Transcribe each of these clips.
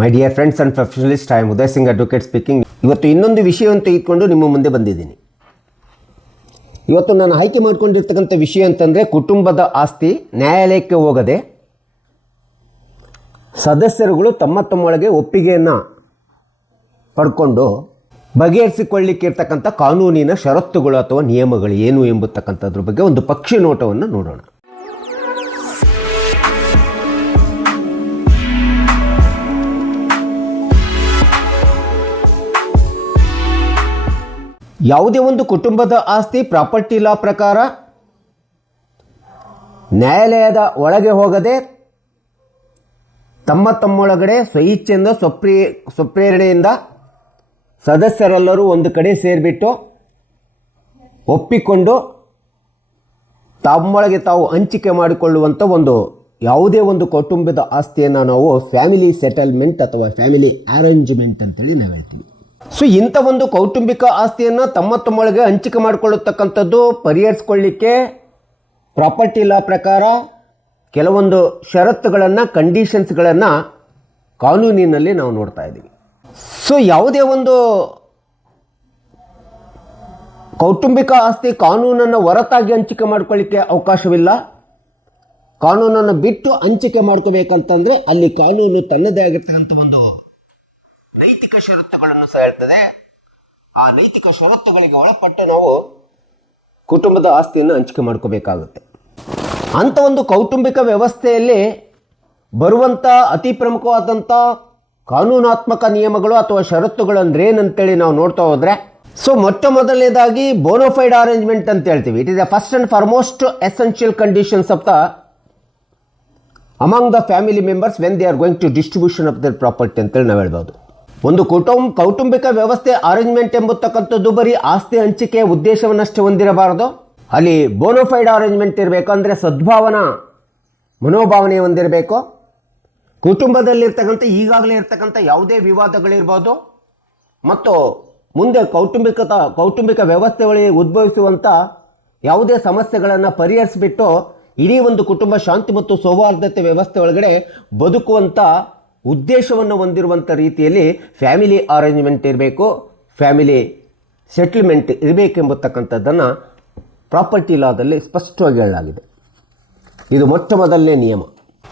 My dear friends and professionalist, I am Uday Singh advocate speaking. ಇವತ್ತು ಇನ್ನೊಂದು ವಿಷಯವನ್ನು ತೆಗೆದುಕೊಂಡು ನಿಮ್ಮ ಮುಂದೆ ಬಂದಿದ್ದೀನಿ. ಇವತ್ತು ನಾನು ಆಯ್ಕೆ ಮಾಡಿಕೊಂಡಿರ್ತಕ್ಕಂಥ ವಿಷಯ ಅಂತಂದರೆ, ಕುಟುಂಬದ ಆಸ್ತಿ ನ್ಯಾಯಾಲಯಕ್ಕೆ ಹೋಗದೆ ಸದಸ್ಯರುಗಳು ತಮ್ಮೊಳಗೆ ಒಪ್ಪಿಗೆಯನ್ನು ಪಡ್ಕೊಂಡು ಬಗೆಹರಿಸಿಕೊಳ್ಳಿಕ್ಕಿರ್ತಕ್ಕಂಥ ಕಾನೂನಿನ ಷರತ್ತುಗಳು ಅಥವಾ ನಿಯಮಗಳು ಏನು ಎಂಬತಕ್ಕಂಥದ್ರ ಬಗ್ಗೆ ಒಂದು ಪಕ್ಷಿ ನೋಟವನ್ನು ನೋಡೋಣ. ಯಾವುದೇ ಒಂದು ಕುಟುಂಬದ ಆಸ್ತಿ ಪ್ರಾಪರ್ಟಿ ಲಾ ಪ್ರಕಾರ ನ್ಯಾಯಾಲಯದ ಒಳಗೆ ಹೋಗದೆ ತಮ್ಮೊಳಗಡೆ ಸ್ವಇಚ್ಛೆಯಿಂದ ಸ್ವಪ್ರೇರಣೆಯಿಂದ ಸದಸ್ಯರೆಲ್ಲರೂ ಒಂದು ಕಡೆ ಸೇರಿಬಿಟ್ಟು ಒಪ್ಪಿಕೊಂಡು ತಮ್ಮೊಳಗೆ ತಾವು ಹಂಚಿಕೆ ಮಾಡಿಕೊಳ್ಳುವಂಥ ಯಾವುದೇ ಒಂದು ಕುಟುಂಬದ ಆಸ್ತಿಯನ್ನು ನಾವು ಫ್ಯಾಮಿಲಿ ಸೆಟಲ್ಮೆಂಟ್ ಅಥವಾ ಫ್ಯಾಮಿಲಿ ಅರೇಂಜ್ಮೆಂಟ್ ಅಂತೇಳಿ ನಾವು ಹೇಳ್ತೀವಿ. ಸೊ ಇಂಥ ಒಂದು ಕೌಟುಂಬಿಕ ಆಸ್ತಿಯನ್ನು ತಮ್ಮೊಳಗೆ ಹಂಚಿಕೆ ಮಾಡಿಕೊಳ್ಳತಕ್ಕಂಥದ್ದು ಪರಿಹರಿಸ್ಕೊಳ್ಳಿಕ್ಕೆ ಪ್ರಾಪರ್ಟಿ ಲಾ ಪ್ರಕಾರ ಕೆಲವೊಂದು ಷರತ್ತುಗಳನ್ನು, ಕಂಡೀಷನ್ಸ್ಗಳನ್ನು ಕಾನೂನಿನಲ್ಲಿ ನಾವು ನೋಡ್ತಾ ಇದ್ದೀವಿ. ಸೊ ಯಾವುದೇ ಒಂದು ಕೌಟುಂಬಿಕ ಆಸ್ತಿ ಕಾನೂನನ್ನು ಹೊರತಾಗಿ ಹಂಚಿಕೆ ಮಾಡ್ಕೊಳ್ಳಿಕ್ಕೆ ಅವಕಾಶವಿಲ್ಲ. ಕಾನೂನನ್ನು ಬಿಟ್ಟು ಹಂಚಿಕೆ ಮಾಡ್ಕೋಬೇಕಂತಂದರೆ ಅಲ್ಲಿ ಕಾನೂನು ತನ್ನದೇ ಆಗಿರ್ತಕ್ಕಂಥ ಒಂದು ನೈತಿಕ ಷರತ್ತುಗಳನ್ನು ಸಹ ಹೇಳ್ತದೆ. ಆ ನೈತಿಕ ಷರತ್ತುಗಳಿಗೆ ಒಳಪಟ್ಟು ನಾವು ಕುಟುಂಬದ ಆಸ್ತಿಯನ್ನು ಹಂಚಿಕೆ ಮಾಡ್ಕೋಬೇಕಾಗುತ್ತೆ. ಅಂಥ ಒಂದು ಕೌಟುಂಬಿಕ ವ್ಯವಸ್ಥೆಯಲ್ಲಿ ಬರುವಂಥ ಅತಿ ಪ್ರಮುಖವಾದಂಥ ಕಾನೂನಾತ್ಮಕ ನಿಯಮಗಳು ಅಥವಾ ಷರತ್ತುಗಳು ಅಂದ್ರೆ ಏನಂತೇಳಿ ನಾವು ನೋಡ್ತಾ ಹೋದರೆ, ಸೊ ಮೊಟ್ಟ ಮೊದಲನೇದಾಗಿ ಬೋನೋಫೈಡ್ ಅರೇಂಜ್ಮೆಂಟ್ ಅಂತ ಹೇಳ್ತೀವಿ. It is the first and foremost essential conditions of the among the family members when they are going to distribution of their property ಅಂತೇಳಿ ನಾವು ಹೇಳ್ಬೋದು. ಒಂದು ಕೌಟುಂಬಿಕ ವ್ಯವಸ್ಥೆ ಅರೇಂಜ್ಮೆಂಟ್ ಎಂಬತಕ್ಕಂಥದ್ದು ಬರೀ ಆಸ್ತಿ ಹಂಚಿಕೆಯ ಉದ್ದೇಶವನ್ನಷ್ಟೇ ಹೊಂದಿರಬಾರದು. ಅಲ್ಲಿ ಬೋನೋಫೈಡ್ ಅರೇಂಜ್ಮೆಂಟ್ ಇರಬೇಕು, ಅಂದರೆ ಸದ್ಭಾವನಾ ಮನೋಭಾವನೆ ಹೊಂದಿರಬೇಕು. ಕುಟುಂಬದಲ್ಲಿರ್ತಕ್ಕಂಥ ಈಗಾಗಲೇ ಇರ್ತಕ್ಕಂಥ ಯಾವುದೇ ವಿವಾದಗಳಿರ್ಬೋದು ಮತ್ತು ಮುಂದೆ ಕೌಟುಂಬಿಕ ವ್ಯವಸ್ಥೆ ಒಳಗೆ ಉದ್ಭವಿಸುವಂಥ ಯಾವುದೇ ಸಮಸ್ಯೆಗಳನ್ನು ಪರಿಹರಿಸಿಬಿಟ್ಟು ಇಡೀ ಒಂದು ಕುಟುಂಬ ಶಾಂತಿ ಮತ್ತು ಸೌಹಾರ್ದತೆ ವ್ಯವಸ್ಥೆ ಒಳಗಡೆ ಬದುಕುವಂಥ ಉದ್ದೇಶವನ್ನು ಹೊಂದಿರುವಂಥ ರೀತಿಯಲ್ಲಿ ಫ್ಯಾಮಿಲಿ ಅರೇಂಜ್ಮೆಂಟ್ ಇರಬೇಕು, ಫ್ಯಾಮಿಲಿ ಸೆಟಲ್ಮೆಂಟ್ ಇರಬೇಕೆಂಬತಕ್ಕಂಥದ್ದನ್ನು ಪ್ರಾಪರ್ಟಿ ಲಾದಲ್ಲಿ ಸ್ಪಷ್ಟವಾಗಿ ಹೇಳಲಾಗಿದೆ. ಇದು ಮೊಟ್ಟ ಮೊದಲನೇ ನಿಯಮ.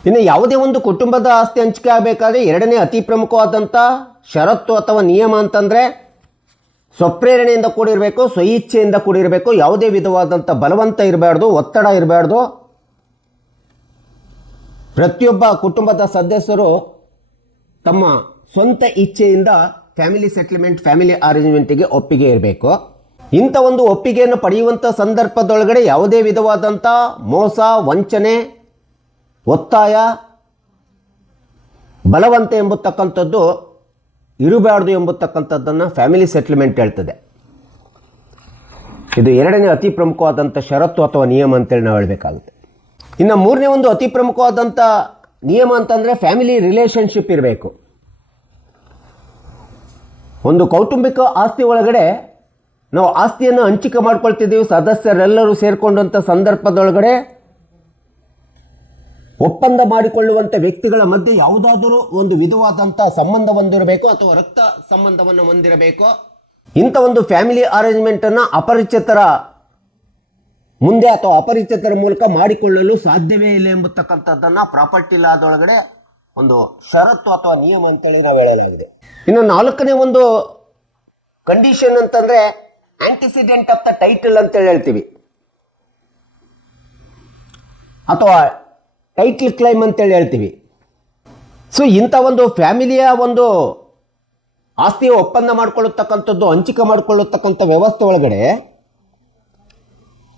ಇನ್ನು ಯಾವುದೇ ಒಂದು ಕುಟುಂಬದ ಆಸ್ತಿ ಹಂಚಿಕೆ ಆಗಬೇಕಾದ್ರೆ ಎರಡನೇ ಅತಿ ಪ್ರಮುಖವಾದಂಥ ಷರತ್ತು ಅಥವಾ ನಿಯಮ ಅಂತಂದರೆ ಸ್ವಪ್ರೇರಣೆಯಿಂದ ಕೂಡಿರಬೇಕು, ಸ್ವಇಚ್ಛೆಯಿಂದ ಕೂಡಿರಬೇಕು. ಯಾವುದೇ ವಿಧವಾದಂಥ ಬಲವಂತ ಇರಬಾರ್ದು, ಒತ್ತಡ ಇರಬಾರ್ದು. ಪ್ರತಿಯೊಬ್ಬ ಕುಟುಂಬದ ಸದಸ್ಯರು ತಮ್ಮ ಸ್ವಂತ ಇಚ್ಛೆಯಿಂದ ಫ್ಯಾಮಿಲಿ ಸೆಟಲ್ಮೆಂಟ್, ಫ್ಯಾಮಿಲಿ ಅರೇಂಜ್ಮೆಂಟಿಗೆ ಒಪ್ಪಿಗೆ ಇರಬೇಕು. ಇಂಥ ಒಂದು ಒಪ್ಪಿಗೆಯನ್ನು ಪಡೆಯುವಂಥ ಸಂದರ್ಭದೊಳಗಡೆ ಯಾವುದೇ ವಿಧವಾದಂಥ ಮೋಸ, ವಂಚನೆ, ಒತ್ತಾಯ, ಬಲವಂತ ಎಂಬತಕ್ಕಂಥದ್ದು ಇರಬಾರ್ದು ಎಂಬತಕ್ಕಂಥದ್ದನ್ನು ಫ್ಯಾಮಿಲಿ ಸೆಟಲ್ಮೆಂಟ್ ಹೇಳ್ತದೆ. ಇದು ಎರಡನೇ ಅತಿ ಪ್ರಮುಖವಾದಂಥ ಷರತ್ತು ಅಥವಾ ನಿಯಮ ಅಂತೇಳಿ ನಾವು ಹೇಳಬೇಕಾಗುತ್ತೆ. ಇನ್ನು ಮೂರನೇ ಒಂದು ಅತಿ ಪ್ರಮುಖವಾದಂಥ ನಿಯಮ ಅಂತಂದರೆ ಫ್ಯಾಮಿಲಿ ರಿಲೇಷನ್ಶಿಪ್ ಇರಬೇಕು. ಒಂದು ಕೌಟುಂಬಿಕ ಆಸ್ತಿ ಒಳಗಡೆ ನಾವು ಆಸ್ತಿಯನ್ನು ಹಂಚಿಕೆ ಮಾಡ್ಕೊಳ್ತಿದ್ದೀವಿ, ಸದಸ್ಯರೆಲ್ಲರೂ ಸೇರಿಕೊಂಡಂಥ ಸಂದರ್ಭದೊಳಗಡೆ ಒಪ್ಪಂದ ಮಾಡಿಕೊಳ್ಳುವಂಥ ವ್ಯಕ್ತಿಗಳ ಮಧ್ಯೆ ಯಾವುದಾದರೂ ಒಂದು ವಿಧವಾದಂಥ ಸಂಬಂಧ ಹೊಂದಿರಬೇಕು ಅಥವಾ ರಕ್ತ ಸಂಬಂಧವನ್ನು ಹೊಂದಿರಬೇಕು. ಇಂಥ ಒಂದು ಫ್ಯಾಮಿಲಿ ಅರೇಂಜ್ಮೆಂಟನ್ನು ಅಪರಿಚಿತರ ಮುಂದೆ ಅಥವಾ ಅಪರಿಚಿತರ ಮೂಲಕ ಮಾಡಿಕೊಳ್ಳಲು ಸಾಧ್ಯವೇ ಇಲ್ಲ ಎಂಬತಕ್ಕಂಥದ್ದನ್ನು ಪ್ರಾಪರ್ಟಿ ಲಾದೊಳಗಡೆ ಒಂದು ಷರತ್ತು ಅಥವಾ ನಿಯಮ ಅಂತೇಳಿ ನಾವು ಹೇಳಲಾಗಿದೆ. ಇನ್ನು ನಾಲ್ಕನೇ ಒಂದು ಕಂಡೀಷನ್ ಅಂತಂದರೆ ಆಂಟಿಸಿಡೆಂಟ್ ಆಫ್ ದ ಟೈಟಲ್ ಅಂತೇಳಿ ಹೇಳ್ತೀವಿ, ಅಥವಾ ಟೈಟಲ್ ಕ್ಲೈಮ್ ಅಂತೇಳಿ ಹೇಳ್ತೀವಿ. ಸೊ ಇಂಥ ಒಂದು ಫ್ಯಾಮಿಲಿಯ ಒಂದು ಆಸ್ತಿಯ ಒಪ್ಪಂದ ಮಾಡಿಕೊಳ್ಳತಕ್ಕಂಥದ್ದು, ಹಂಚಿಕೆ ಮಾಡಿಕೊಳ್ಳತಕ್ಕಂಥ ವ್ಯವಸ್ಥೆ ಒಳಗಡೆ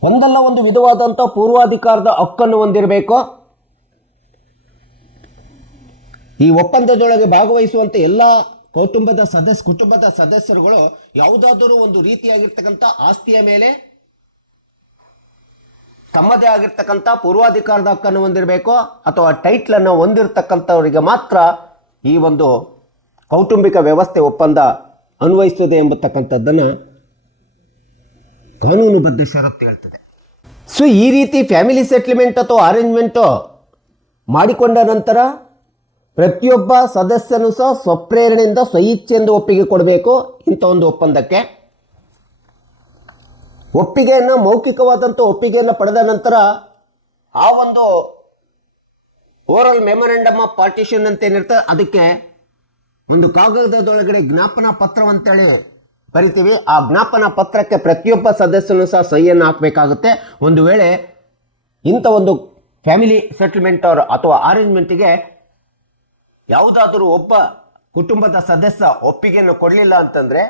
ಒಂದಲ್ಲ ಒಂದು ವಿಧವಾದಂಥ ಪೂರ್ವಾಧಿಕಾರದ ಹಕ್ಕನ್ನು ಹೊಂದಿರಬೇಕು. ಈ ಒಪ್ಪಂದದೊಳಗೆ ಭಾಗವಹಿಸುವಂಥ ಎಲ್ಲ ಕುಟುಂಬದ ಸದಸ್ಯರುಗಳು ಯಾವುದಾದರೂ ಒಂದು ರೀತಿಯಾಗಿರ್ತಕ್ಕಂಥ ಆಸ್ತಿಯ ಮೇಲೆ ತಮ್ಮದೇ ಆಗಿರ್ತಕ್ಕಂಥ ಪೂರ್ವಾಧಿಕಾರದ ಹಕ್ಕನ್ನು ಹೊಂದಿರಬೇಕು ಅಥವಾ ಟೈಟ್ಲನ್ನು ಹೊಂದಿರತಕ್ಕಂಥವರಿಗೆ ಮಾತ್ರ ಈ ಒಂದು ಕೌಟುಂಬಿಕ ವ್ಯವಸ್ಥೆ ಒಪ್ಪಂದ ಅನ್ವಯಿಸುತ್ತದೆ ಎಂಬತಕ್ಕಂಥದ್ದನ್ನು ಕಾನೂನುಬದ್ಧ ಷರತ್ತು ಹೇಳ್ತದೆ. ಸೊ ಈ ರೀತಿ ಫ್ಯಾಮಿಲಿ ಸೆಟಲ್ಮೆಂಟ್ ಅಥವಾ ಅರೇಂಜ್ಮೆಂಟು ಮಾಡಿಕೊಂಡ ನಂತರ ಪ್ರತಿಯೊಬ್ಬ ಸದಸ್ಯನು ಸಹ ಸ್ವಪ್ರೇರಣೆಯಿಂದ ಸ್ವಇಚ್ಛೆಯಿಂದ ಒಪ್ಪಿಗೆ ಕೊಡಬೇಕು ಇಂಥ ಒಂದು ಒಪ್ಪಂದಕ್ಕೆ. ಒಪ್ಪಿಗೆಯನ್ನು ಮೌಖಿಕವಾದಂಥ ಒಪ್ಪಿಗೆಯನ್ನು ಪಡೆದ ನಂತರ ಆ ಒಂದು ಓರಲ್ ಮೆಮೊರೆಂಡಮ್ ಆಫ್ ಪಾರ್ಟಿಷನ್ ಅಂತ ಏನಿರ್ತದೆ ಅದಕ್ಕೆ ಒಂದು ಕಾಗದದೊಳಗಡೆ ಜ್ಞಾಪನಾ ಪತ್ರವಂತೇಳಿ ಬರಿತೀವಿ. ಆ ಜ್ಞಾಪನಾ ಪತ್ರಕ್ಕೆ ಪ್ರತಿಯೊಬ್ಬ ಸದಸ್ಯನು ಸಹ ಸಹಿಯನ್ನು ಹಾಕಬೇಕಾಗುತ್ತೆ. ಒಂದು ವೇಳೆ ಇಂಥ ಒಂದು ಫ್ಯಾಮಿಲಿ ಸೆಟಲ್ಮೆಂಟ್ ಅಥವಾ ಅರೇಂಜ್ಮೆಂಟಿಗೆ ಯಾವುದಾದರೂ ಒಬ್ಬ ಕುಟುಂಬದ ಸದಸ್ಯ ಒಪ್ಪಿಗೆಯನ್ನು ಕೊಡಲಿಲ್ಲ ಅಂತಂದರೆ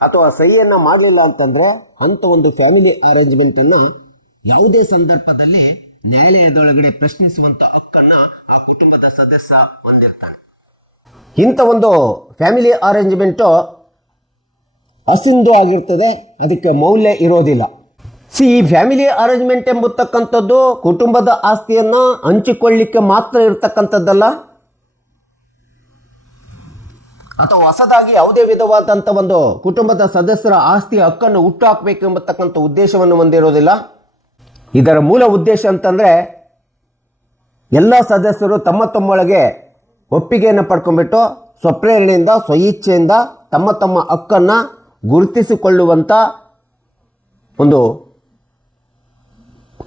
ಅಥವಾ ಸಹಿಯನ್ನು ಮಾಡಲಿಲ್ಲ ಅಂತಂದರೆ ಅಂಥ ಒಂದು ಫ್ಯಾಮಿಲಿ ಅರೇಂಜ್ಮೆಂಟನ್ನು ಯಾವುದೇ ಸಂದರ್ಭದಲ್ಲಿ ನ್ಯಾಯಾಲಯದೊಳಗಡೆ ಪ್ರಶ್ನಿಸುವಂಥ ಹಕ್ಕನ್ನು ಆ ಕುಟುಂಬದ ಸದಸ್ಯ ಹೊಂದಿರ್ತಾನೆ. ಇಂಥ ಒಂದು ಫ್ಯಾಮಿಲಿ ಅರೇಂಜ್ಮೆಂಟು ಅಸಿಂಧು ಆಗಿರ್ತದೆ, ಅದಕ್ಕೆ ಮೌಲ್ಯ ಇರೋದಿಲ್ಲ. ಈ ಫ್ಯಾಮಿಲಿ ಅರೇಂಜ್ಮೆಂಟ್ ಎಂಬತಕ್ಕಂಥದ್ದು ಕುಟುಂಬದ ಆಸ್ತಿಯನ್ನು ಹಂಚಿಕೊಳ್ಳಿಕ್ಕೆ ಮಾತ್ರ ಇರತಕ್ಕಂಥದ್ದಲ್ಲ, ಅಥವಾ ಹೊಸದಾಗಿ ಯಾವುದೇ ವಿಧವಾದಂಥ ಒಂದು ಕುಟುಂಬದ ಸದಸ್ಯರ ಆಸ್ತಿಯ ಹಕ್ಕನ್ನು ಹುಟ್ಟುಹಾಕಬೇಕು ಎಂಬತಕ್ಕಂಥ ಉದ್ದೇಶವನ್ನು ಹೊಂದಿರೋದಿಲ್ಲ. ಇದರ ಮೂಲ ಉದ್ದೇಶ ಅಂತಂದರೆ ಎಲ್ಲ ಸದಸ್ಯರು ತಮ್ಮ ತಮ್ಮೊಳಗೆ ಒಪ್ಪಿಗೆಯನ್ನು ಪಡ್ಕೊಂಡ್ಬಿಟ್ಟು ಸ್ವಪ್ರೇರಣೆಯಿಂದ ಸ್ವಇಚ್ಛೆಯಿಂದ ತಮ್ಮ ತಮ್ಮ ಹಕ್ಕನ್ನು ಗುರುತಿಸಿಕೊಳ್ಳುವಂಥ ಒಂದು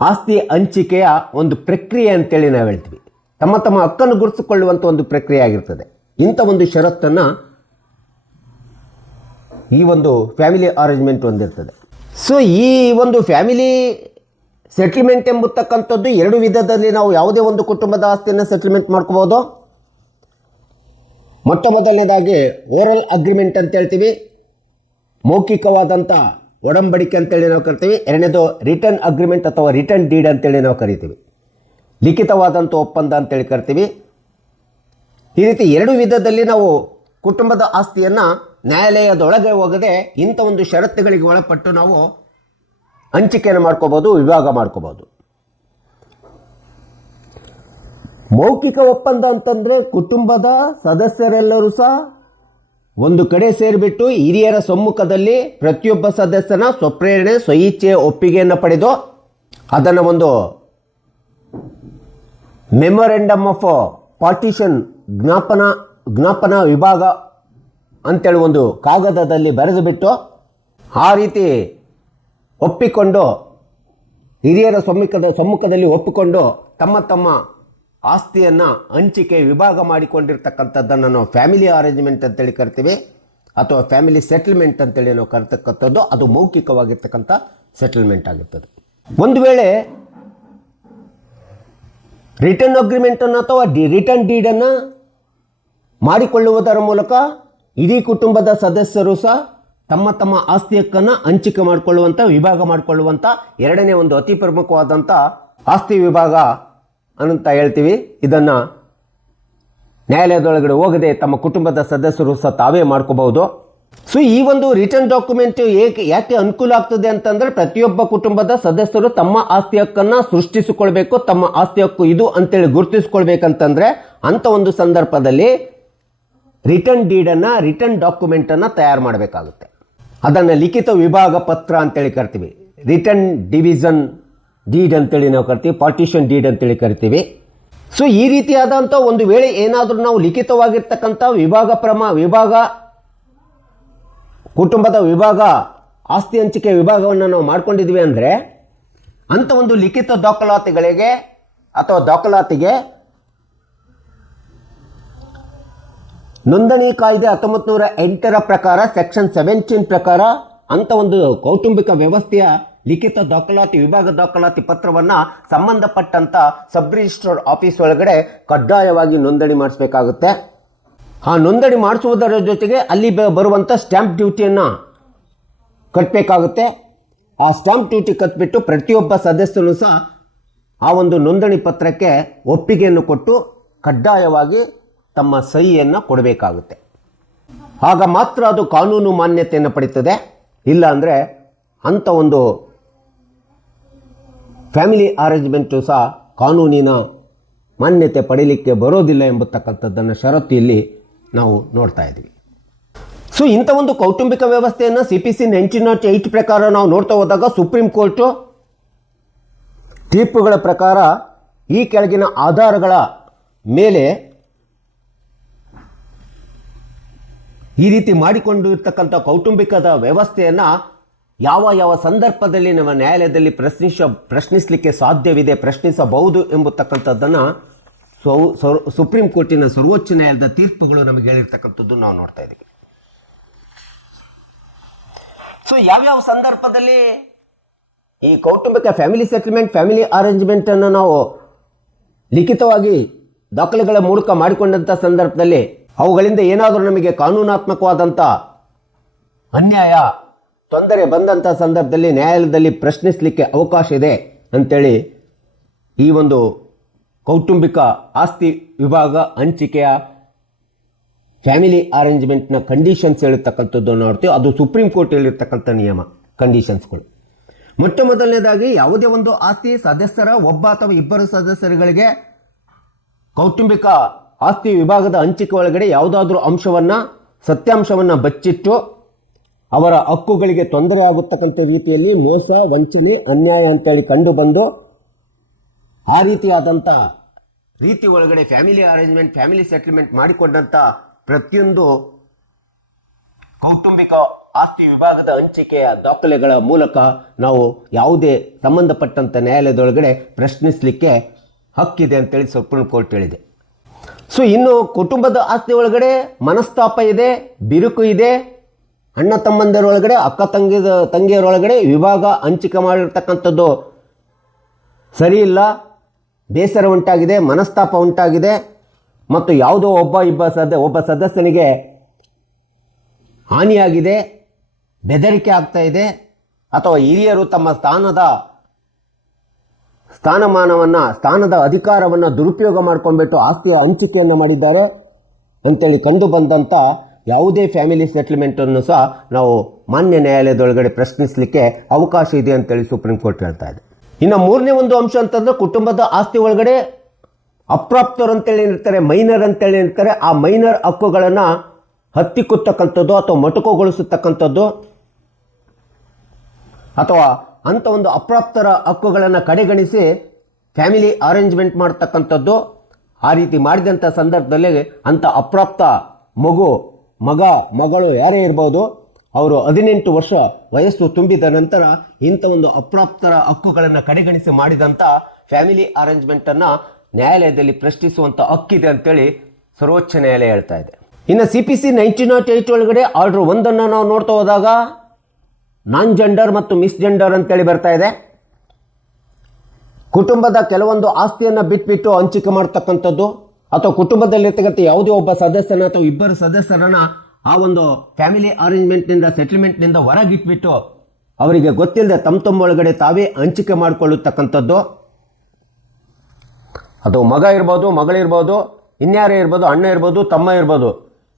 ಆಸ್ತಿ ಹಂಚಿಕೆಯ ಒಂದು ಪ್ರಕ್ರಿಯೆ ಅಂತೇಳಿ ನಾವು ಹೇಳ್ತೀವಿ. ತಮ್ಮ ತಮ್ಮ ಹಕ್ಕನ್ನು ಗುರುತಿಸಿಕೊಳ್ಳುವಂಥ ಒಂದು ಪ್ರಕ್ರಿಯೆ ಆಗಿರ್ತದೆ. ಇಂಥ ಒಂದು ಷರತ್ತನ್ನು ಈ ಒಂದು ಫ್ಯಾಮಿಲಿ ಅರೇಂಜ್ಮೆಂಟ್ ಹೊಂದಿರ್ತದೆ. ಸೊ ಈ ಒಂದು ಫ್ಯಾಮಿಲಿ ಸೆಟಲ್ಮೆಂಟ್ ಎಂಬತಕ್ಕಂಥದ್ದು ಎರಡು ವಿಧದಲ್ಲಿ ನಾವು ಯಾವುದೇ ಒಂದು ಕುಟುಂಬದ ಆಸ್ತಿಯನ್ನು ಸೆಟಲ್ಮೆಂಟ್ ಮಾಡ್ಕೋಬೋದು. ಮೊಟ್ಟ ಮೊದಲನೇದಾಗಿ ಓರಲ್ ಅಗ್ರಿಮೆಂಟ್ ಅಂತ ಹೇಳ್ತೀವಿ, ಮೌಖಿಕವಾದಂಥ ಒಡಂಬಡಿಕೆ ಅಂತೇಳಿ ನಾವು ಕರಿತೀವಿ. ಎರಡನೇದು ರಿಟರ್ನ್ ಅಗ್ರಿಮೆಂಟ್ ಅಥವಾ ರಿಟರ್ನ್ ಡೀಡ್ ಅಂತೇಳಿ ನಾವು ಕರಿತೀವಿ, ಲಿಖಿತವಾದಂಥ ಒಪ್ಪಂದ ಅಂತೇಳಿ ಕರಿತೀವಿ. ಈ ರೀತಿ ಎರಡು ವಿಧದಲ್ಲಿ ನಾವು ಕುಟುಂಬದ ಆಸ್ತಿಯನ್ನು ನ್ಯಾಯಾಲಯದೊಳಗೆ ಹೋಗದೆ ಇಂಥ ಒಂದು ಷರತ್ತುಗಳಿಗೆ ಒಳಪಟ್ಟು ನಾವು ಹಂಚಿಕೆಯನ್ನು ಮಾಡ್ಕೋಬೋದು, ವಿಭಾಗ ಮಾಡ್ಕೋಬೋದು. ಮೌಖಿಕ ಒಪ್ಪಂದ ಅಂತಂದರೆ ಕುಟುಂಬದ ಸದಸ್ಯರೆಲ್ಲರೂ ಸಹ ಒಂದು ಕಡೆ ಸೇರಿಬಿಟ್ಟು ಹಿರಿಯರ ಸಮ್ಮುಖದಲ್ಲಿ ಪ್ರತಿಯೊಬ್ಬ ಸದಸ್ಯನ ಸ್ವಪ್ರೇರಣೆ ಸ್ವಇಚ್ಛೆಯ ಒಪ್ಪಿಗೆಯನ್ನು ಪಡೆದು ಅದನ್ನು ಒಂದು ಮೆಮೊರೆಂಡಮ್ ಆಫ್ ಪಾರ್ಟಿಷನ್ ಜ್ಞಾಪನಾ ವಿಭಾಗ ಅಂತೇಳಿ ಒಂದು ಕಾಗದದಲ್ಲಿ ಬರೆದು ಬಿಟ್ಟು ಆ ರೀತಿ ಒಪ್ಪಿಕೊಂಡು ಹಿರಿಯರ ಸಮ್ಮುಖದಲ್ಲಿ ಒಪ್ಪಿಕೊಂಡು ತಮ್ಮ ತಮ್ಮ ಆಸ್ತಿಯನ್ನು ಹಂಚಿಕೆ ವಿಭಾಗ ಮಾಡಿಕೊಂಡಿರ್ತಕ್ಕಂಥದ್ದನ್ನು ನಾವು ಫ್ಯಾಮಿಲಿ ಅರೇಂಜ್ಮೆಂಟ್ ಅಂತೇಳಿ ಕರಿತೀವಿ, ಅಥವಾ ಫ್ಯಾಮಿಲಿ ಸೆಟಲ್ಮೆಂಟ್ ಅಂತೇಳಿ ನಾವು ಕರಿತಕ್ಕಂಥದ್ದು. ಅದು ಮೌಖಿಕವಾಗಿರ್ತಕ್ಕಂಥ ಸೆಟಲ್ಮೆಂಟ್ ಆಗಿರ್ತದೆ. ಒಂದು ವೇಳೆ ರಿಟರ್ನ್ ಅಗ್ರಿಮೆಂಟನ್ನು ಅಥವಾ ರಿಟರ್ನ್ ಡೀಡನ್ನು ಮಾಡಿಕೊಳ್ಳುವುದರ ಮೂಲಕ ಇಡೀ ಕುಟುಂಬದ ಸದಸ್ಯರು ಸಹ ತಮ್ಮ ತಮ್ಮ ಆಸ್ತಿ ಹಕ್ಕನ್ನು ಹಂಚಿಕೆ ಮಾಡಿಕೊಳ್ಳುವಂಥ ವಿಭಾಗ ಮಾಡಿಕೊಳ್ಳುವಂಥ ಎರಡನೇ ಒಂದು ಅತಿ ಪ್ರಮುಖವಾದಂಥ ಆಸ್ತಿ ವಿಭಾಗ ಅಂತ ಹೇಳ್ತೀವಿ. ಇದನ್ನು ನ್ಯಾಯಾಲಯದೊಳಗಡೆ ಹೋಗದೆ ತಮ್ಮ ಕುಟುಂಬದ ಸದಸ್ಯರು ಸಹ ತಾವೇ ಮಾಡ್ಕೋಬಹುದು. ಸೊ ಈ ಒಂದು ರಿಟರ್ನ್ ಡಾಕ್ಯುಮೆಂಟ್ ಯಾಕೆ ಅನುಕೂಲ ಆಗ್ತದೆ ಅಂತಂದರೆ ಪ್ರತಿಯೊಬ್ಬ ಕುಟುಂಬದ ಸದಸ್ಯರು ತಮ್ಮ ಆಸ್ತಿ ಹಕ್ಕನ್ನು ಸೃಷ್ಟಿಸಿಕೊಳ್ಬೇಕು, ತಮ್ಮ ಆಸ್ತಿ ಹಕ್ಕು ಇದು ಅಂತೇಳಿ ಗುರುತಿಸ್ಕೊಳ್ಬೇಕಂತಂದರೆ ಅಂಥ ಒಂದು ಸಂದರ್ಭದಲ್ಲಿ ರಿಟರ್ನ್ ಡೀಡನ್ನು ರಿಟರ್ನ್ ಡಾಕ್ಯುಮೆಂಟನ್ನು ತಯಾರು ಮಾಡಬೇಕಾಗುತ್ತೆ. ಅದನ್ನು ಲಿಖಿತ ವಿಭಾಗ ಪತ್ರ ಅಂತೇಳಿ ಕರಿತೀವಿ. ರಿಟರ್ನ್ ಡಿವಿಷನ್ ಡೀಡ್ ಅಂತೇಳಿ ನಾವು ಕರಿತೀವಿ, ಪಾರ್ಟಿಷನ್ ಡೀಡ್ ಅಂತೇಳಿ ಕರಿತೀವಿ. ಸೊ ಈ ರೀತಿಯಾದಂಥ ಒಂದು ವೇಳೆ ಏನಾದರೂ ನಾವು ಲಿಖಿತವಾಗಿರ್ತಕ್ಕಂಥ ವಿಭಾಗ ಕುಟುಂಬದ ವಿಭಾಗ ಆಸ್ತಿ ಹಂಚಿಕೆ ವಿಭಾಗವನ್ನು ನಾವು ಮಾಡ್ಕೊಂಡಿದ್ವಿ ಅಂದರೆ ಅಂಥ ಒಂದು ಲಿಖಿತ ದಾಖಲಾತಿಗಳಿಗೆ ಅಥವಾ ದಾಖಲಾತಿಗೆ ನೋಂದಣಿ ಕಾಯ್ದೆ 1908 ಪ್ರಕಾರ ಸೆಕ್ಷನ್ 17 ಪ್ರಕಾರ ಅಂಥ ಒಂದು ಕೌಟುಂಬಿಕ ವ್ಯವಸ್ಥೆಯ ಲಿಖಿತ ದಾಖಲಾತಿ ವಿಭಾಗ ದಾಖಲಾತಿ ಪತ್ರವನ್ನು ಸಂಬಂಧಪಟ್ಟಂಥ ಸಬ್ ರಿಜಿಸ್ಟ್ರಾರ್ ಆಫೀಸ್ ಒಳಗಡೆ ಕಡ್ಡಾಯವಾಗಿ ನೋಂದಣಿ ಮಾಡಿಸಬೇಕಾಗುತ್ತೆ. ಆ ನೋಂದಣಿ ಮಾಡಿಸುವುದರ ಜೊತೆಗೆ ಅಲ್ಲಿ ಬರುವಂಥ ಸ್ಟ್ಯಾಂಪ್ ಡ್ಯೂಟಿಯನ್ನು ಕಟ್ಟಬೇಕಾಗುತ್ತೆ. ಆ ಸ್ಟ್ಯಾಂಪ್ ಡ್ಯೂಟಿ ಕಟ್ಬಿಟ್ಟು ಪ್ರತಿಯೊಬ್ಬ ಸದಸ್ಯನು ಸಹ ಆ ಒಂದು ನೋಂದಣಿ ಪತ್ರಕ್ಕೆ ಒಪ್ಪಿಗೆಯನ್ನು ಕೊಟ್ಟು ಕಡ್ಡಾಯವಾಗಿ ತಮ್ಮ ಸಹಿಯನ್ನು ಕೊಡಬೇಕಾಗುತ್ತೆ. ಆಗ ಮಾತ್ರ ಅದು ಕಾನೂನು ಮಾನ್ಯತೆಯನ್ನು ಪಡೀತದೆ. ಇಲ್ಲ ಅಂದರೆ ಅಂಥ ಒಂದು ಫ್ಯಾಮಿಲಿ ಅರೇಂಜ್ಮೆಂಟು ಸಹ ಕಾನೂನಿನ ಮಾನ್ಯತೆ ಪಡೀಲಿಕ್ಕೆ ಬರೋದಿಲ್ಲ ಎಂಬತಕ್ಕಂಥದ್ದನ್ನು ಷರತ್ತು ಇಲ್ಲಿ ನಾವು ನೋಡ್ತಾ ಇದ್ದೀವಿ. ಸೊ ಇಂಥ ಒಂದು ಕೌಟುಂಬಿಕ ವ್ಯವಸ್ಥೆಯನ್ನು CPC 1908 ಪ್ರಕಾರ ನಾವು ನೋಡ್ತಾ ಹೋದಾಗ ಸುಪ್ರೀಂ ಕೋರ್ಟು ತೀರ್ಪುಗಳ ಪ್ರಕಾರ ಈ ಕೆಳಗಿನ ಆಧಾರಗಳ ಮೇಲೆ ಈ ರೀತಿ ಮಾಡಿಕೊಂಡಿರ್ತಕ್ಕಂಥ ಕೌಟುಂಬಿಕದ ವ್ಯವಸ್ಥೆಯನ್ನು ಯಾವ ಯಾವ ಸಂದರ್ಭದಲ್ಲಿ ನಮ್ಮ ನ್ಯಾಯಾಲಯದಲ್ಲಿ ಪ್ರಶ್ನಿಸಲಿಕ್ಕೆ ಸಾಧ್ಯವಿದೆ, ಪ್ರಶ್ನಿಸಬಹುದು ಎಂಬತಕ್ಕಂಥದ್ದನ್ನು ಸುಪ್ರೀಂ ಕೋರ್ಟಿನ ಸರ್ವೋಚ್ಚ ನ್ಯಾಯಾಲಯದ ತೀರ್ಪುಗಳು ನಮಗೆ ಹೇಳಿರ್ತಕ್ಕಂಥದ್ದು ನಾವು ನೋಡ್ತಾ ಇದ್ದೀವಿ. ಸೊ ಯಾವ್ಯಾವ ಸಂದರ್ಭದಲ್ಲಿ ಈ ಕೌಟುಂಬಿಕ ಫ್ಯಾಮಿಲಿ ಸೆಟಲ್ಮೆಂಟ್, ಫ್ಯಾಮಿಲಿ ಅರೇಂಜ್ಮೆಂಟನ್ನು ನಾವು ಲಿಖಿತವಾಗಿ ದಾಖಲೆಗಳ ಮೂಲಕ ಮಾಡಿಕೊಂಡಂಥ ಸಂದರ್ಭದಲ್ಲಿ ಅವುಗಳಿಂದ ಏನಾದರೂ ನಮಗೆ ಕಾನೂನಾತ್ಮಕವಾದಂಥ ಅನ್ಯಾಯ, ತೊಂದರೆ ಬಂದಂಥ ಸಂದರ್ಭದಲ್ಲಿ ನ್ಯಾಯಾಲಯದಲ್ಲಿ ಪ್ರಶ್ನಿಸಲಿಕ್ಕೆ ಅವಕಾಶ ಇದೆ ಅಂಥೇಳಿ ಈ ಒಂದು ಕೌಟುಂಬಿಕ ಆಸ್ತಿ ವಿಭಾಗ ಹಂಚಿಕೆಯ ಫ್ಯಾಮಿಲಿ ಅರೇಂಜ್ಮೆಂಟ್ನ ಕಂಡೀಷನ್ಸ್ ಹೇಳಿರ್ತಕ್ಕಂಥದ್ದು ನೋಡ್ತೀವಿ. ಅದು ಸುಪ್ರೀಂ ಕೋರ್ಟ್ ಹೇಳಿರ್ತಕ್ಕಂಥ ನಿಯಮ, ಕಂಡೀಷನ್ಸ್ಗಳು. ಮೊಟ್ಟ ಮೊದಲನೇದಾಗಿ ಯಾವುದೇ ಒಂದು ಆಸ್ತಿ ಸದಸ್ಯರ ಒಬ್ಬ ಅಥವಾ ಇಬ್ಬರು ಸದಸ್ಯರುಗಳಿಗೆ ಕೌಟುಂಬಿಕ ಆಸ್ತಿ ವಿಭಾಗದ ಹಂಚಿಕೆ ಒಳಗಡೆ ಯಾವುದಾದ್ರೂ ಅಂಶವನ್ನು, ಸತ್ಯಾಂಶವನ್ನು ಬಚ್ಚಿಟ್ಟು ಅವರ ಹಕ್ಕುಗಳಿಗೆ ತೊಂದರೆ ಆಗುತ್ತಕ್ಕಂಥ ರೀತಿಯಲ್ಲಿ ಮೋಸ, ವಂಚನೆ, ಅನ್ಯಾಯ ಅಂತೇಳಿ ಕಂಡು ಬಂದು ಆ ರೀತಿಯಾದಂಥ ರೀತಿ ಒಳಗಡೆ ಫ್ಯಾಮಿಲಿ ಅರೇಂಜ್ಮೆಂಟ್, ಫ್ಯಾಮಿಲಿ ಸೆಟಲ್ಮೆಂಟ್ ಮಾಡಿಕೊಂಡಂಥ ಪ್ರತಿಯೊಂದು ಕೌಟುಂಬಿಕ ಆಸ್ತಿ ವಿಭಾಗದ ಹಂಚಿಕೆಯ ದಾಖಲೆಗಳ ಮೂಲಕ ನಾವು ಯಾವುದೇ ಸಂಬಂಧಪಟ್ಟಂಥ ನ್ಯಾಯಾಲಯದೊಳಗಡೆ ಪ್ರಶ್ನಿಸಲಿಕ್ಕೆ ಹಕ್ಕಿದೆ ಅಂತೇಳಿ ಸುಪ್ರೀಂ ಕೋರ್ಟ್ ಹೇಳಿದೆ. ಸೊ ಇನ್ನು ಕುಟುಂಬದ ಆಸ್ತಿ ಒಳಗಡೆ ಮನಸ್ತಾಪ ಇದೆ, ಬಿರುಕು ಇದೆ, ಅಣ್ಣ ತಮ್ಮಂದಿರೊಳಗಡೆ, ಅಕ್ಕ ತಂಗಿಯರೊಳಗಡೆ ವಿಭಾಗ ಹಂಚಿಕೆ ಮಾಡಿರ್ತಕ್ಕಂಥದ್ದು ಸರಿ ಇಲ್ಲ, ಬೇಸರ ಉಂಟಾಗಿದೆ, ಮನಸ್ತಾಪ ಉಂಟಾಗಿದೆ ಮತ್ತು ಯಾವುದೋ ಒಬ್ಬ ಸದಸ್ಯನಿಗೆ ಹಾನಿಯಾಗಿದೆ, ಬೆದರಿಕೆ ಆಗ್ತಾ ಇದೆ, ಅಥವಾ ಹಿರಿಯರು ತಮ್ಮ ಸ್ಥಾನದ ಅಧಿಕಾರವನ್ನು ದುರುಪಯೋಗ ಮಾಡ್ಕೊಂಡ್ಬಿಟ್ಟು ಆಸ್ತಿಯ ಹಂಚಿಕೆಯನ್ನು ಮಾಡಿದ್ದಾರೆ ಅಂತೇಳಿ ಕಂಡು ಬಂದಂಥ ಯಾವುದೇ ಫ್ಯಾಮಿಲಿ ಸೆಟಲ್ಮೆಂಟನ್ನು ಸಹ ನಾವು ಮಾನ್ಯ ನ್ಯಾಯಾಲಯದೊಳಗಡೆ ಪ್ರಶ್ನಿಸಲಿಕ್ಕೆ ಅವಕಾಶ ಇದೆ ಅಂತೇಳಿ ಸುಪ್ರೀಂ ಕೋರ್ಟ್ ಹೇಳ್ತಾ ಇದೆ. ಇನ್ನು ಮೂರನೇ ಒಂದು ಅಂಶ ಅಂತಂದ್ರೆ, ಕುಟುಂಬದ ಆಸ್ತಿ ಒಳಗಡೆ ಅಪ್ರಾಪ್ತರು ಅಂತೇಳಿ ಇರ್ತಾರೆ, ಮೈನರ್ ಅಂತೇಳಿ ಇರ್ತಾರೆ. ಆ ಮೈನರ್ ಹಕ್ಕುಗಳನ್ನು ಹತ್ತಿಕ್ಕತಕ್ಕಂಥದ್ದು ಅಥವಾ ಮೊಟಕುಗೊಳಿಸತಕ್ಕಂಥದ್ದು ಅಥವಾ ಅಂಥ ಒಂದು ಅಪ್ರಾಪ್ತರ ಹಕ್ಕುಗಳನ್ನು ಕಡೆಗಣಿಸಿ ಫ್ಯಾಮಿಲಿ ಅರೇಂಜ್ಮೆಂಟ್ ಮಾಡ್ತಕ್ಕಂಥದ್ದು. ಆ ರೀತಿ ಮಾಡಿದಂಥ ಸಂದರ್ಭದಲ್ಲಿ ಅಂಥ ಅಪ್ರಾಪ್ತ ಮಗಳು ಯಾರೇ ಇರ್ಬೋದು, ಅವರು 18 ವರ್ಷ ವಯಸ್ಸು ತುಂಬಿದ ನಂತರ ಇಂಥ ಒಂದು ಅಪ್ರಾಪ್ತರ ಹಕ್ಕುಗಳನ್ನು ಕಡೆಗಣಿಸಿ ಮಾಡಿದಂಥ ಫ್ಯಾಮಿಲಿ ಅರೇಂಜ್ಮೆಂಟನ್ನು ನ್ಯಾಯಾಲಯದಲ್ಲಿ ಪ್ರಶ್ನಿಸುವಂಥ ಹಕ್ಕಿದೆ ಅಂತೇಳಿ ಸರ್ವೋಚ್ಚ ನ್ಯಾಯಾಲಯ ಹೇಳ್ತಾ ಇದೆ. ಇನ್ನು CPC 1908 ಒಳಗಡೆ ಆರ್ಡರ್ 1 ನಾವು ನೋಡ್ತಾ ಹೋದಾಗ ನಾನ್ ಜೆಂಡರ್ ಮತ್ತು ಮಿಸ್ ಜೆಂಡರ್ ಅಂತೇಳಿ ಬರ್ತಾ ಇದೆ. ಕುಟುಂಬದ ಕೆಲವೊಂದು ಆಸ್ತಿಯನ್ನು ಬಿಟ್ಬಿಟ್ಟು ಹಂಚಿಕೆ ಮಾಡ್ತಕ್ಕಂಥದ್ದು, ಅಥವಾ ಕುಟುಂಬದಲ್ಲಿರ್ತಕ್ಕಂಥ ಯಾವುದೇ ಒಬ್ಬ ಸದಸ್ಯನ ಅಥವಾ ಇಬ್ಬರು ಸದಸ್ಯರನ್ನ ಆ ಒಂದು ಫ್ಯಾಮಿಲಿ ಅರೇಂಜ್ಮೆಂಟ್ನಿಂದ, ಸೆಟಲ್ಮೆಂಟ್ನಿಂದ ಹೊರಗಿಟ್ಬಿಟ್ಟು ಅವರಿಗೆ ಗೊತ್ತಿಲ್ಲದೆ ತಮ್ಮ ಒಳಗಡೆ ತಾವೇ ಹಂಚಿಕೆ ಮಾಡಿಕೊಳ್ಳತಕ್ಕಂಥದ್ದು. ಅದು ಮಗ ಇರ್ಬೋದು, ಮಗಳಿರ್ಬೋದು, ಇನ್ಯಾರೇ ಇರ್ಬೋದು, ಅಣ್ಣ ಇರ್ಬೋದು, ತಮ್ಮ ಇರ್ಬೋದು,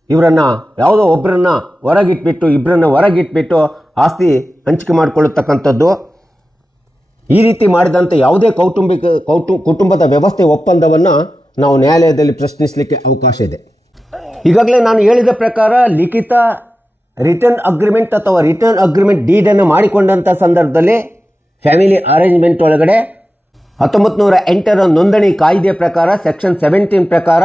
ಇವರನ್ನು ಯಾವುದೋ ಒಬ್ಬರನ್ನ ಹೊರಗಿಟ್ಬಿಟ್ಟು, ಇಬ್ಬರನ್ನ ಹೊರಗಿಟ್ಬಿಟ್ಟು ಆಸ್ತಿ ಹಂಚಿಕೆ ಮಾಡಿಕೊಳ್ಳತಕ್ಕಂಥದ್ದು. ಈ ರೀತಿ ಮಾಡಿದಂಥ ಯಾವುದೇ ಕುಟುಂಬದ ವ್ಯವಸ್ಥೆ ಒಪ್ಪಂದವನ್ನು ನಾವು ನ್ಯಾಯಾಲಯದಲ್ಲಿ ಪ್ರಶ್ನಿಸಲಿಕ್ಕೆ ಅವಕಾಶ ಇದೆ. ಈಗಾಗಲೇ ನಾನು ಹೇಳಿದ ಪ್ರಕಾರ ಲಿಖಿತ ರಿಟರ್ನ್ ಅಗ್ರಿಮೆಂಟ್ ಅಥವಾ ರಿಟರ್ನ್ ಅಗ್ರಿಮೆಂಟ್ ಡೀಡನ್ನು ಮಾಡಿಕೊಂಡಂಥ ಸಂದರ್ಭದಲ್ಲಿ ಫ್ಯಾಮಿಲಿ ಅರೇಂಜ್ಮೆಂಟ್ ಒಳಗಡೆ 1908 ನೋಂದಣಿ ಕಾಯ್ದೆ ಪ್ರಕಾರ ಸೆಕ್ಷನ್ 17 ಪ್ರಕಾರ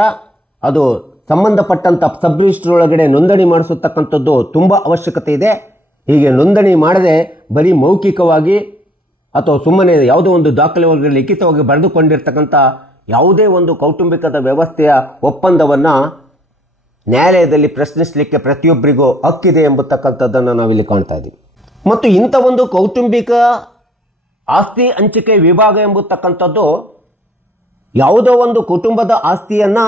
ಅದು ಸಂಬಂಧಪಟ್ಟಂಥ ಸಬ್ ರಿಜಿಸ್ಟರ್ ಒಳಗಡೆ ನೋಂದಣಿ ಮಾಡಿಸತಕ್ಕಂಥದ್ದು ತುಂಬ ಅವಶ್ಯಕತೆ ಇದೆ. ಹೀಗೆ ನೋಂದಣಿ ಮಾಡದೆ ಬರೀ ಮೌಖಿಕವಾಗಿ ಅಥವಾ ಸುಮ್ಮನೆ ಯಾವುದೋ ಒಂದು ದಾಖಲೆ ಒಳಗಡೆ ಲಿಖಿತವಾಗಿ ಬರೆದುಕೊಂಡಿರ್ತಕ್ಕಂಥ ಯಾವುದೇ ಒಂದು ಕೌಟುಂಬಿಕದ ವ್ಯವಸ್ಥೆಯ ಒಪ್ಪಂದವನ್ನು ನ್ಯಾಯಾಲಯದಲ್ಲಿ ಪ್ರಶ್ನಿಸಲಿಕ್ಕೆ ಪ್ರತಿಯೊಬ್ಬರಿಗೂ ಹಕ್ಕಿದೆ ಎಂಬತಕ್ಕಂಥದ್ದನ್ನು ನಾವಿಲ್ಲಿ ಕಾಣ್ತಾ ಇದ್ದೀವಿ. ಮತ್ತು ಇಂಥ ಒಂದು ಕೌಟುಂಬಿಕ ಆಸ್ತಿ ಹಂಚಿಕೆ ವಿಭಾಗ ಎಂಬತಕ್ಕಂಥದ್ದು ಯಾವುದೋ ಒಂದು ಕುಟುಂಬದ ಆಸ್ತಿಯನ್ನು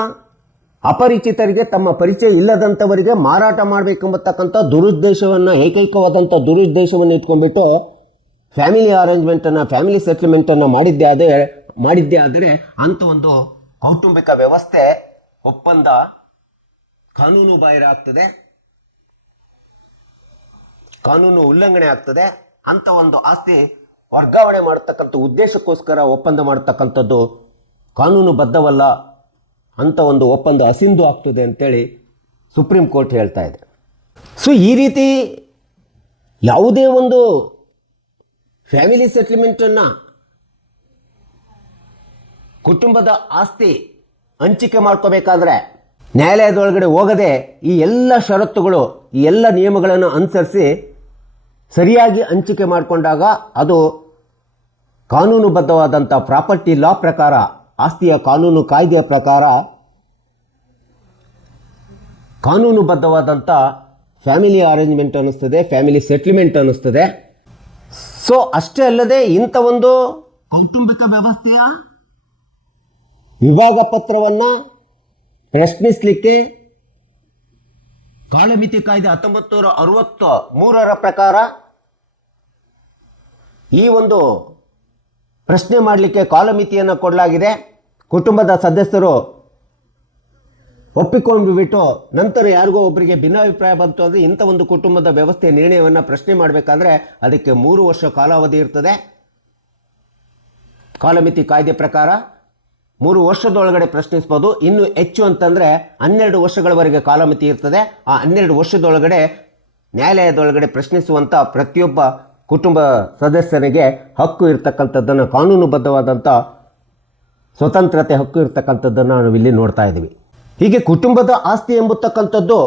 ಅಪರಿಚಿತರಿಗೆ, ತಮ್ಮ ಪರಿಚಯ ಇಲ್ಲದಂಥವರಿಗೆ ಮಾರಾಟ ಮಾಡಬೇಕೆಂಬತಕ್ಕಂಥ ಏಕೈಕವಾದಂಥ ದುರುದ್ದೇಶವನ್ನು ಇಟ್ಕೊಂಡ್ಬಿಟ್ಟು ಫ್ಯಾಮಿಲಿ ಅರೇಂಜ್ಮೆಂಟನ್ನು, ಫ್ಯಾಮಿಲಿ ಸೆಟಲ್ಮೆಂಟನ್ನು ಮಾಡಿದ್ದೇ ಆದರೆ ಅಂಥ ಒಂದು ಕೌಟುಂಬಿಕ ವ್ಯವಸ್ಥೆ ಒಪ್ಪಂದ ಕಾನೂನು ಬಾಹಿರ ಆಗ್ತದೆ, ಕಾನೂನು ಉಲ್ಲಂಘನೆ ಆಗ್ತದೆ. ಅಂಥ ಒಂದು ಆಸ್ತಿ ವರ್ಗಾವಣೆ ಮಾಡತಕ್ಕಂಥ ಉದ್ದೇಶಕ್ಕೋಸ್ಕರ ಒಪ್ಪಂದ ಮಾಡತಕ್ಕಂಥದ್ದು ಕಾನೂನುಬದ್ಧವಲ್ಲ, ಅಂಥ ಒಂದು ಒಪ್ಪಂದ ಅಸಿಂಧು ಆಗ್ತದೆ ಅಂತೇಳಿ ಸುಪ್ರೀಂ ಕೋರ್ಟ್ ಹೇಳ್ತಾ ಇದೆ. ಸೊ ಈ ರೀತಿ ಯಾವುದೇ ಒಂದು ಫ್ಯಾಮಿಲಿ ಸೆಟಲ್ಮೆಂಟನ್ನು, ಕುಟುಂಬದ ಆಸ್ತಿ ಹಂಚಿಕೆ ಮಾಡ್ಕೋಬೇಕಾದ್ರೆ ನ್ಯಾಯಾಲಯದೊಳಗಡೆ ಹೋಗದೆ ಈ ಎಲ್ಲ ಷರತ್ತುಗಳು, ಈ ಎಲ್ಲ ನಿಯಮಗಳನ್ನು ಅನುಸರಿಸಿ ಸರಿಯಾಗಿ ಹಂಚಿಕೆ ಮಾಡಿಕೊಂಡಾಗ ಅದು ಕಾನೂನುಬದ್ಧವಾದಂಥ ಪ್ರಾಪರ್ಟಿ ಲಾ ಪ್ರಕಾರ, ಆಸ್ತಿಯ ಕಾನೂನು ಕಾಯ್ದೆಯ ಪ್ರಕಾರ ಕಾನೂನುಬದ್ಧವಾದಂಥ ಫ್ಯಾಮಿಲಿ ಅರೇಂಜ್ಮೆಂಟ್ ಅನ್ನಿಸ್ತದೆ, ಫ್ಯಾಮಿಲಿ ಸೆಟ್ಲ್ಮೆಂಟ್ ಅನ್ನಿಸ್ತದೆ. ಸೊ ಅಷ್ಟೇ ಅಲ್ಲದೆ ಇಂಥ ಒಂದು ಕೌಟುಂಬಿಕ ವ್ಯವಸ್ಥೆಯ ವಿಭಾಗ ಪತ್ರವನ್ನು ಪ್ರಶ್ನಿಸಲಿಕ್ಕೆ ಕಾಲಮಿತಿ ಕಾಯ್ದೆ 1963ರ ಪ್ರಕಾರ ಈ ಒಂದು ಪ್ರಶ್ನೆ ಮಾಡಲಿಕ್ಕೆ ಕಾಲಮಿತಿಯನ್ನು ಕೊಡಲಾಗಿದೆ. ಕುಟುಂಬದ ಸದಸ್ಯರು ಒಪ್ಪಿಕೊಂಡು ಬಿಟ್ಟು ನಂತರ ಯಾರಿಗೋ ಒಬ್ಬರಿಗೆ ಭಿನ್ನಾಭಿಪ್ರಾಯ ಬಂತು ಅಂದರೆ ಇಂಥ ಒಂದು ಕುಟುಂಬದ ವ್ಯವಸ್ಥೆಯ ನಿರ್ಣಯವನ್ನು ಪ್ರಶ್ನೆ ಮಾಡಬೇಕಾದ್ರೆ ಅದಕ್ಕೆ 3 ವರ್ಷ ಕಾಲಾವಧಿ ಇರ್ತದೆ. ಕಾಲಮಿತಿ ಕಾಯ್ದೆ ಪ್ರಕಾರ 3 ವರ್ಷದೊಳಗಡೆ ಪ್ರಶ್ನಿಸ್ಬೋದು. ಇನ್ನು ಹೆಚ್ಚು ಅಂತಂದರೆ 12 ವರ್ಷಗಳವರೆಗೆ ಕಾಲಮಿತಿ ಇರ್ತದೆ. ಆ 12 ವರ್ಷದೊಳಗಡೆ ನ್ಯಾಯಾಲಯದೊಳಗಡೆ ಪ್ರಶ್ನಿಸುವಂಥ ಪ್ರತಿಯೊಬ್ಬ ಕುಟುಂಬ ಸದಸ್ಯನಿಗೆ ಹಕ್ಕು ಇರ್ತಕ್ಕಂಥದ್ದನ್ನು, ಕಾನೂನುಬದ್ಧವಾದಂಥ ಸ್ವತಂತ್ರತೆ ಹಕ್ಕು ಇರ್ತಕ್ಕಂಥದ್ದನ್ನು ನಾವಿಲ್ಲಿ ನೋಡ್ತಾ ಇದ್ದೀವಿ. ಹೀಗೆ ಕುಟುಂಬದ ಆಸ್ತಿ ಎಂಬತಕ್ಕಂಥದ್ದು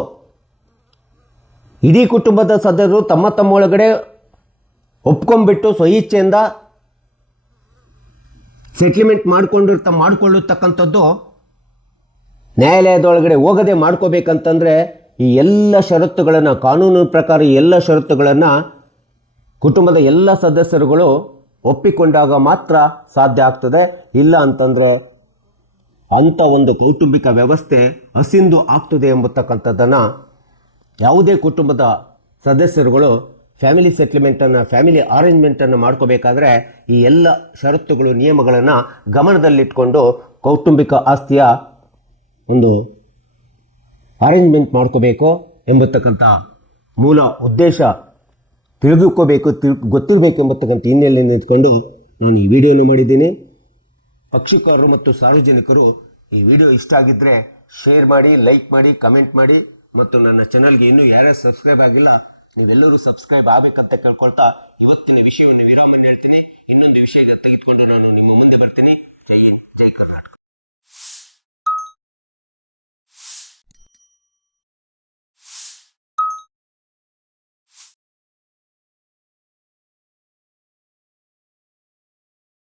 ಇಡೀ ಕುಟುಂಬದ ಸದಸ್ಯರು ತಮ್ಮ ತಮ್ಮೊಳಗಡೆ ಒಪ್ಕೊಂಡ್ಬಿಟ್ಟು ಸ್ವಇಚ್ಛೆಯಿಂದ ಸೆಟ್ಲ್ಮೆಂಟ್ ಮಾಡಿಕೊಳ್ಳತಕ್ಕಂಥದ್ದು. ನ್ಯಾಯಾಲಯದೊಳಗಡೆ ಹೋಗದೆ ಮಾಡ್ಕೋಬೇಕಂತಂದರೆ ಈ ಎಲ್ಲ ಷರತ್ತುಗಳನ್ನು, ಕಾನೂನು ಪ್ರಕಾರ ಈ ಎಲ್ಲ ಷರತ್ತುಗಳನ್ನು ಕುಟುಂಬದ ಎಲ್ಲ ಸದಸ್ಯರುಗಳು ಒಪ್ಪಿಕೊಂಡಾಗ ಮಾತ್ರ ಸಾಧ್ಯ ಆಗ್ತದೆ. ಇಲ್ಲ ಅಂತಂದರೆ ಅಂಥ ಒಂದು ಕೌಟುಂಬಿಕ ವ್ಯವಸ್ಥೆ ಹಸಿಂದು ಆಗ್ತದೆ ಎಂಬತಕ್ಕಂಥದ್ದನ್ನು ಯಾವುದೇ ಕುಟುಂಬದ ಸದಸ್ಯರುಗಳು ಫ್ಯಾಮಿಲಿ ಸೆಟ್ಲ್ಮೆಂಟನ್ನು, ಫ್ಯಾಮಿಲಿ ಅರೇಂಜ್ಮೆಂಟನ್ನು ಮಾಡ್ಕೋಬೇಕಾದ್ರೆ ಈ ಎಲ್ಲ ಷರತ್ತುಗಳು, ನಿಯಮಗಳನ್ನು ಗಮನದಲ್ಲಿಟ್ಕೊಂಡು ಕೌಟುಂಬಿಕ ಆಸ್ತಿಯ ಒಂದು ಅರೇಂಜ್ಮೆಂಟ್ ಮಾಡ್ಕೋಬೇಕು ಎಂಬತಕ್ಕಂಥ ಮೂಲ ಉದ್ದೇಶ ಗೊತ್ತಿರಬೇಕು ಎಂಬತಕ್ಕಂಥ ಹಿನ್ನೆಲೆಯಲ್ಲಿ ನಿಂತ್ಕೊಂಡು ನಾನು ಈ ವಿಡಿಯೋನು ಮಾಡಿದ್ದೀನಿ. ಪಕ್ಷಿಕಾರರು ಮತ್ತು ಸಾರ್ವಜನಿಕರು ಈ ವಿಡಿಯೋ ಇಷ್ಟ ಆಗಿದ್ದರೆ ಶೇರ್ ಮಾಡಿ, ಲೈಕ್ ಮಾಡಿ, ಕಮೆಂಟ್ ಮಾಡಿ ಮತ್ತು ನನ್ನ ಚಾನಲ್ಗೆ ಇನ್ನೂ ಯಾರ್ಯಾರು ಸಬ್ಸ್ಕ್ರೈಬ್ ಆಗಿಲ್ಲ ನೀವೆಲ್ಲರೂ ಸಬ್ಸ್ಕ್ರೈಬ್ ಆಗಬೇಕಂತ ಕೇಳ್ಕೊಳ್ತಾ ಇವತ್ತಿನ ವಿಷಯವನ್ನು ವಿರಾಮ ಹೇಳ್ತೀನಿ. ಇನ್ನೊಂದು ವಿಷಯ ತೆಗೆದುಕೊಂಡು ನಾನು ನಿಮ್ಮ ಮುಂದೆ ಬರ್ತೀನಿ. ಜೈ ಹಿಂದ್, ಜೈ ಕರ್ನಾಟಕ.